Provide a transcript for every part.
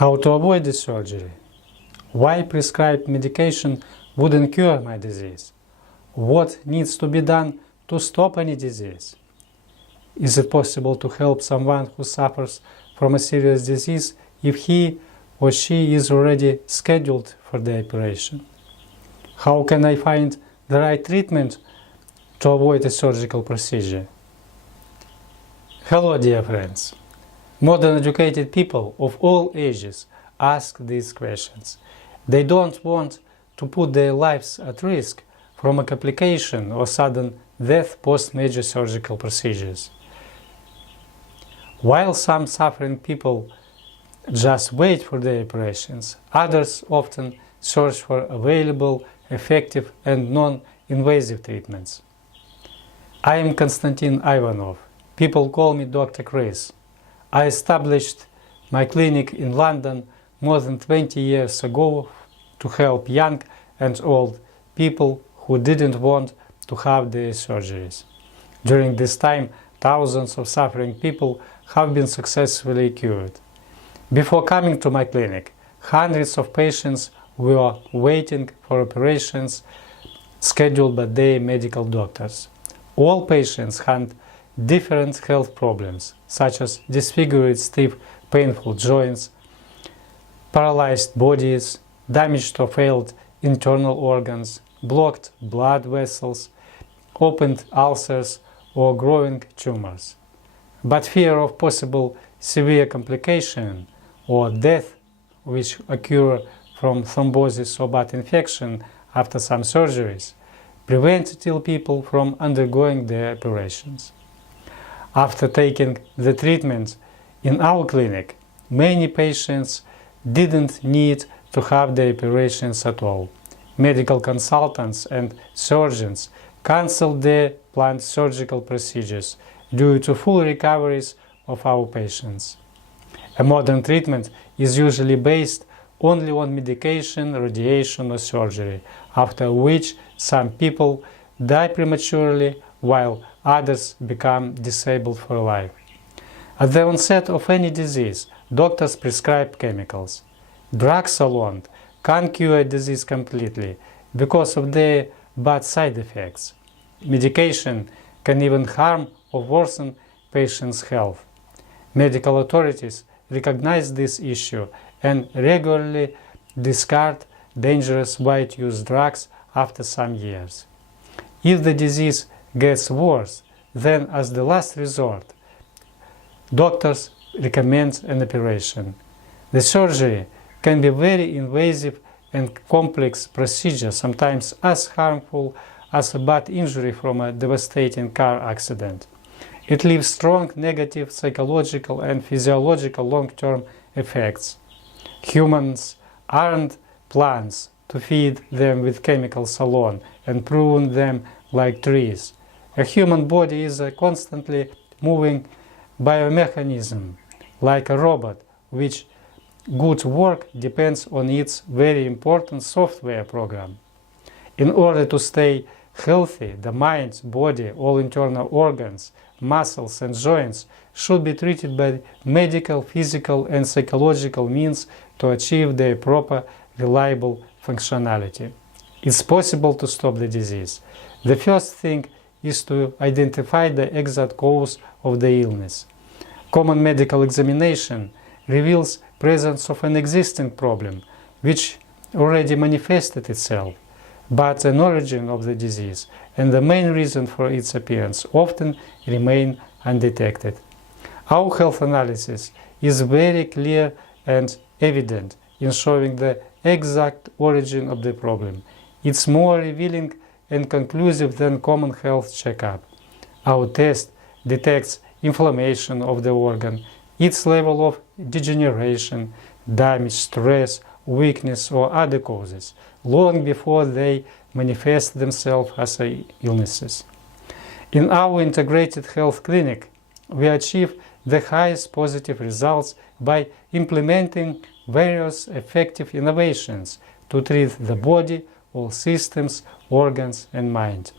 How to avoid the surgery? Why prescribed medication wouldn't cure my disease? What needs to be done to stop any disease? Is it possible to help someone who suffers from a serious disease if he or she is already scheduled for the operation? How can I find the right treatment to avoid a surgical procedure? Hello, dear friends. Modern educated people of all ages ask these questions. They don't want to put their lives at risk from a complication or sudden death post-major surgical procedures. While some suffering people just wait for their operations, others often search for available, effective and non-invasive treatments. I am Konstantin Ivanov. People call me Dr. Chris. I established my clinic in London more than 20 years ago to help young and old people who didn't want to have their surgeries. During this time, thousands of suffering people have been successfully cured. Before coming to my clinic, hundreds of patients were waiting for operations scheduled by their medical doctors. All patients had different health problems, such as disfigured, stiff, painful joints, paralyzed bodies, damaged or failed internal organs, blocked blood vessels, opened ulcers, or growing tumors. But fear of possible severe complication or death, which occur from thrombosis or bad infection after some surgeries, prevented ill people from undergoing their operations. After taking the treatment in our clinic, many patients didn't need to have the operations at all. Medical consultants and surgeons cancelled their planned surgical procedures due to full recoveries of our patients. A modern treatment is usually based only on medication, radiation or surgery, after which some people die prematurely while others become disabled for life. At the onset of any disease, doctors prescribe chemicals. Drugs alone can't cure a disease completely because of their bad side effects. Medication can even harm or worsen patients' health. Medical authorities recognize this issue and regularly discard dangerous wide-use drugs after some years. If the disease gets worse, then as the last resort, doctors recommend an operation. The surgery can be very invasive and complex procedure, sometimes as harmful as a bad injury from a devastating car accident. It leaves strong negative psychological and physiological long-term effects. Humans aren't plants to feed them with chemicals alone and prune them like trees. A human body is a constantly moving biomechanism, like a robot, which good work depends on its very important software program. In order to stay healthy, the mind, body, all internal organs, muscles and joints should be treated by medical, physical and psychological means to achieve their proper, reliable functionality. It's possible to stop the disease. The first thing is to identify the exact cause of the illness. Common medical examination reveals presence of an existing problem, which already manifested itself, but an origin of the disease and the main reason for its appearance often remain undetected. Our health analysis is very clear and evident in showing the exact origin of the problem. It's more revealing and conclusive than common health checkup. Our test detects inflammation of the organ, its level of degeneration, damage, stress, weakness or other causes, long before they manifest themselves as illnesses. In our integrated health clinic, we achieve the highest positive results by implementing various effective innovations to treat the body, all systems, organs and mind.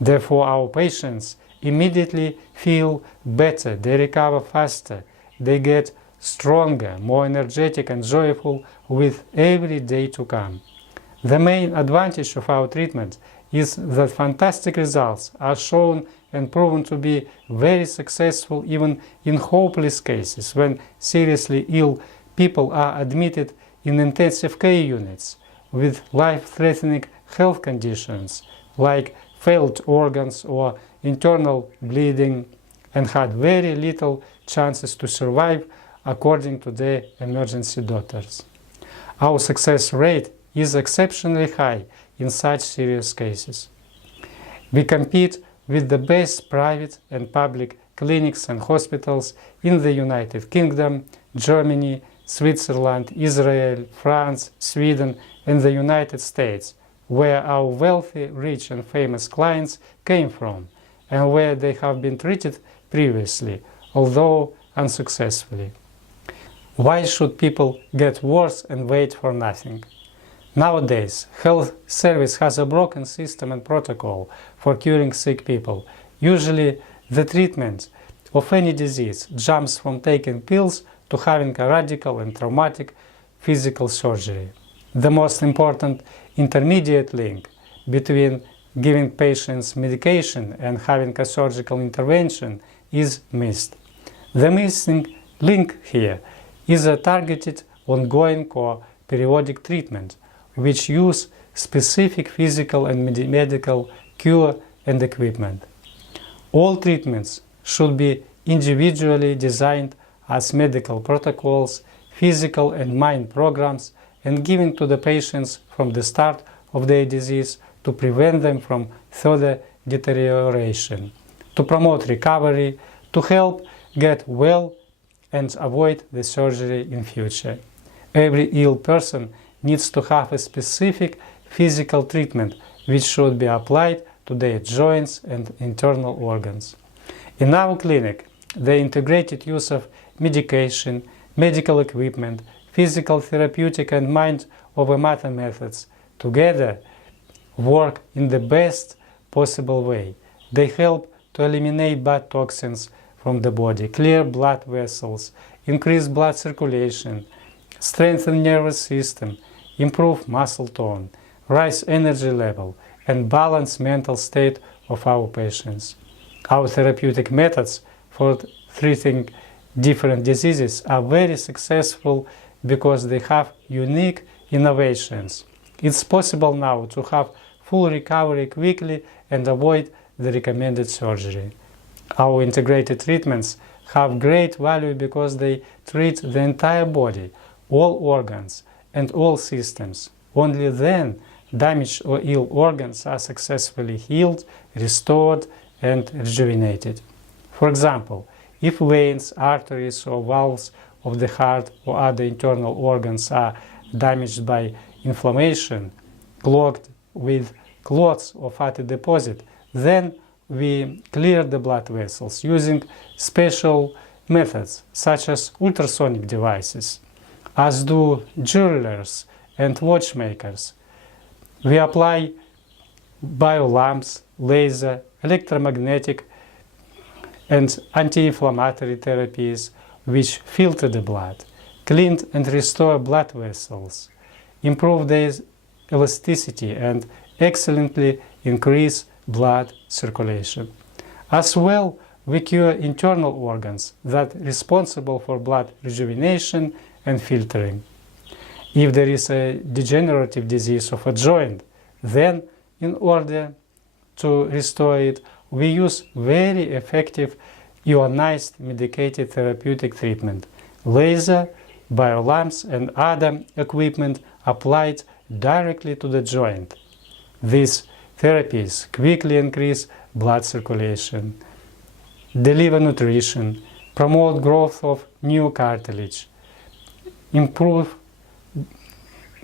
Therefore, our patients immediately feel better, they recover faster, they get stronger, more energetic and joyful with every day to come. The main advantage of our treatment is that fantastic results are shown and proven to be very successful even in hopeless cases when seriously ill people are admitted in intensive care units with life-threatening health conditions like failed organs or internal bleeding and had very little chances to survive according to the emergency doctors. Our success rate is exceptionally high in such serious cases. We compete with the best private and public clinics and hospitals in the United Kingdom, Germany, Switzerland, Israel, France, Sweden and the United States, where our wealthy, rich and famous clients came from and where they have been treated previously, although unsuccessfully. Why should people get worse and wait for nothing? Nowadays, health service has a broken system and protocol for curing sick people. Usually, the treatment of any disease jumps from taking pills to having a radical and traumatic physical surgery. The most important intermediate link between giving patients medication and having a surgical intervention is missed. The missing link here is a targeted, ongoing or periodic treatment which use specific physical and medical cure and equipment. All treatments should be individually designed as medical protocols, physical and mind programs, and given to the patients from the start of their disease to prevent them from further deterioration, to promote recovery, to help get well and avoid the surgery in future. Every ill person needs to have a specific physical treatment which should be applied to their joints and internal organs. In our clinic, the integrated use of medication, medical equipment, physical, therapeutic and mind-over-matter methods together work in the best possible way. They help to eliminate bad toxins from the body, clear blood vessels, increase blood circulation, strengthen nervous system, improve muscle tone, rise energy level, and balance mental state of our patients. Our therapeutic methods for treating different diseases are very successful because they have unique innovations. It's possible now to have full recovery quickly and avoid the recommended surgery. Our integrated treatments have great value because they treat the entire body, all organs, and all systems. Only then damaged or ill organs are successfully healed, restored, and rejuvenated. For example, if veins, arteries, or valves of the heart or other internal organs are damaged by inflammation, clogged with clots or fatty deposit, then we clear the blood vessels using special methods such as ultrasonic devices, as do jewelers and watchmakers. We apply biolamps, laser, electromagnetic and anti-inflammatory therapies which filter the blood, clean and restore blood vessels, improve their elasticity and excellently increase blood circulation. As well, we cure internal organs that are responsible for blood rejuvenation and filtering. If there is a degenerative disease of a joint, then in order to restore it, we use very effective ionized medicated therapeutic treatment, laser, biolamps and other equipment applied directly to the joint. These therapies quickly increase blood circulation, deliver nutrition, promote growth of new cartilage, improve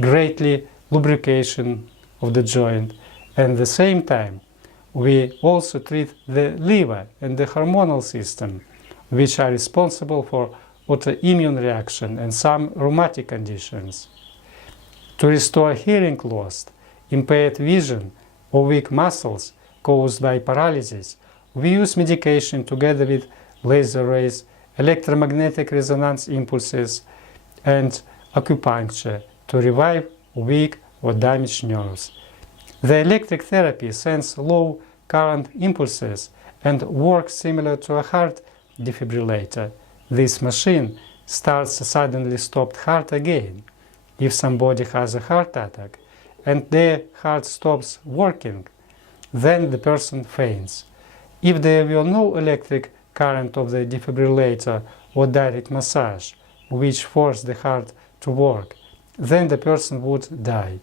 greatly lubrication of the joint, and at the same time we also treat the liver and the hormonal system, which are responsible for autoimmune reaction and some rheumatic conditions. To restore hearing loss, impaired vision, or weak muscles caused by paralysis, we use medication together with laser rays electromagnetic resonance impulses, and acupuncture to revive weak or damaged nerves. The electric therapy sends low current impulses and works similar to a heart defibrillator. This machine starts a suddenly stopped heart again. If somebody has a heart attack and their heart stops working, then the person faints. If there were no electric current of the defibrillator or direct massage, which forced the heart to work, then the person would die.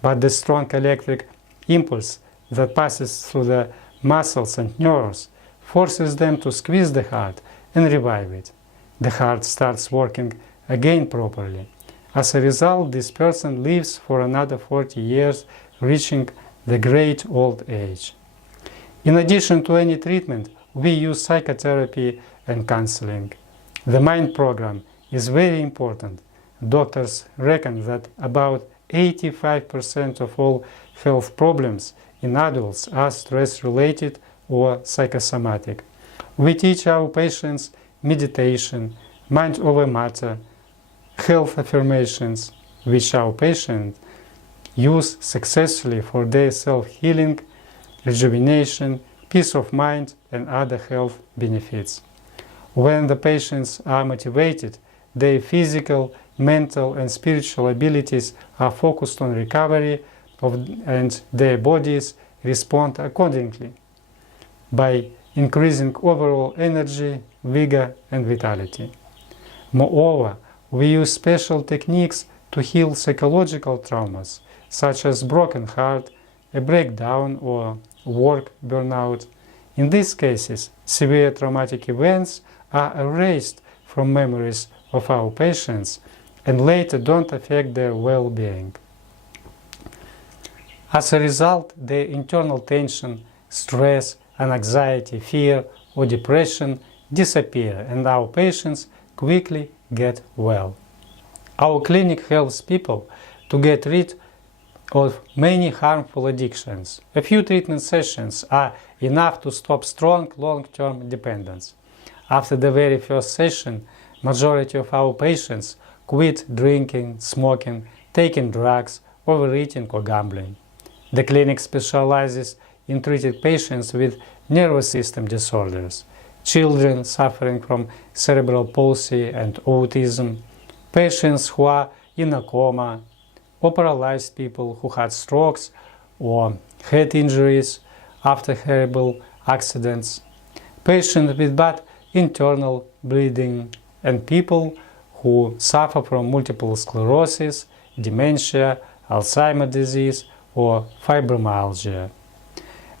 But the strong electric impulse that passes through the muscles and nerves forces them to squeeze the heart and revive it. The heart starts working again properly. As a result, this person lives for another 40 years, reaching the great old age. In addition to any treatment, we use psychotherapy and counseling. The mind program is very important. Doctors reckon that about 85% of all health problems in adults are stress-related or psychosomatic. We teach our patients meditation, mind over matter, health affirmations, which our patients use successfully for their self-healing, rejuvenation, peace of mind, and other health benefits. When the patients are motivated, their physical, mental, and spiritual abilities are focused on recovery and their bodies respond accordingly by increasing overall energy, vigor, and vitality. Moreover, we use special techniques to heal psychological traumas, such as broken heart, a breakdown, or work burnout. In these cases, severe traumatic events are erased from memories of our patients and later don't affect their well-being. As a result, their internal tension, stress, and anxiety, fear, or depression disappear, and our patients quickly get well. Our clinic helps people to get rid of many harmful addictions. A few treatment sessions are enough to stop strong long-term dependence. After the very first session, majority of our patients quit drinking, smoking, taking drugs, overeating, or gambling. The clinic specializes in treating patients with nervous system disorders, children suffering from cerebral palsy and autism, patients who are in a coma, or paralyzed people who had strokes or head injuries after horrible accidents, patients with bad internal bleeding, and people who suffer from multiple sclerosis, dementia, Alzheimer's disease, or fibromyalgia.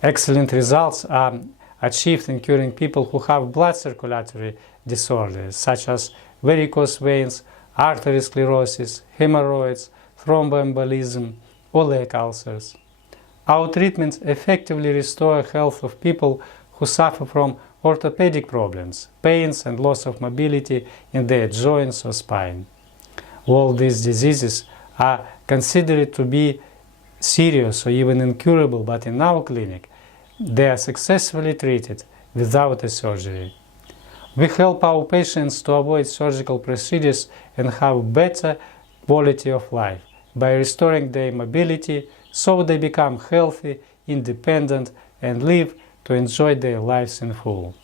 Excellent results are achieved in curing people who have blood circulatory disorders such as varicose veins, arteriosclerosis, hemorrhoids, thromboembolism, or leg ulcers. Our treatments effectively restore health of people who suffer from orthopedic problems, pains, and loss of mobility in their joints or spine. All these diseases are considered to be serious or even incurable, but in our clinic they are successfully treated without a surgery. We help our patients to avoid surgical procedures and have better quality of life by restoring their mobility so they become healthy, independent, and live to enjoy their lives in full.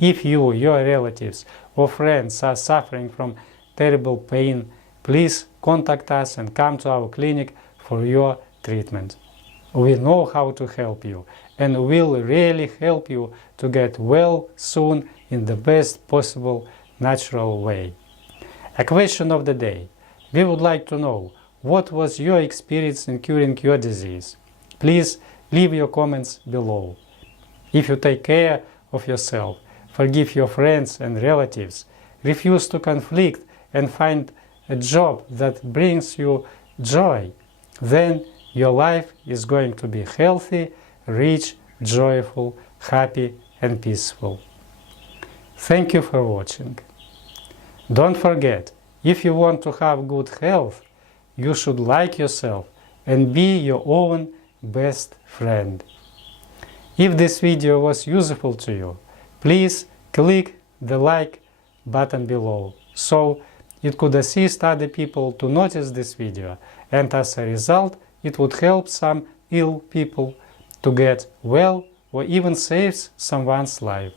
If you, your relatives, or friends are suffering from terrible pain, please contact us and come to our clinic for your treatment. We know how to help you and will really help you to get well soon in the best possible natural way. A question of the day. We would like to know, what was your experience in curing your disease? Please leave your comments below. If you take care of yourself, forgive your friends and relatives, refuse to conflict, and find a job that brings you joy, then your life is going to be healthy, rich, joyful, happy, and peaceful. Thank you for watching. Don't forget, if you want to have good health, you should like yourself and be your own best friend. If this video was useful to you, please click the like button below, so it could assist other people to notice this video, and as a result it would help some ill people to get well or even saves someone's life.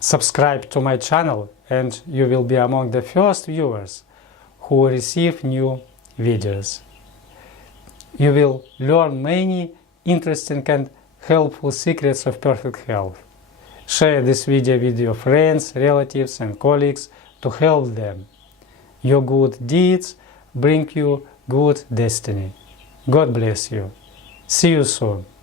Subscribe to my channel and you will be among the first viewers who will receive new videos. You will learn many interesting and helpful secrets of perfect health. Share this video with your friends, relatives and colleagues to help them. Your good deeds bring you good destiny. God bless you. See you soon.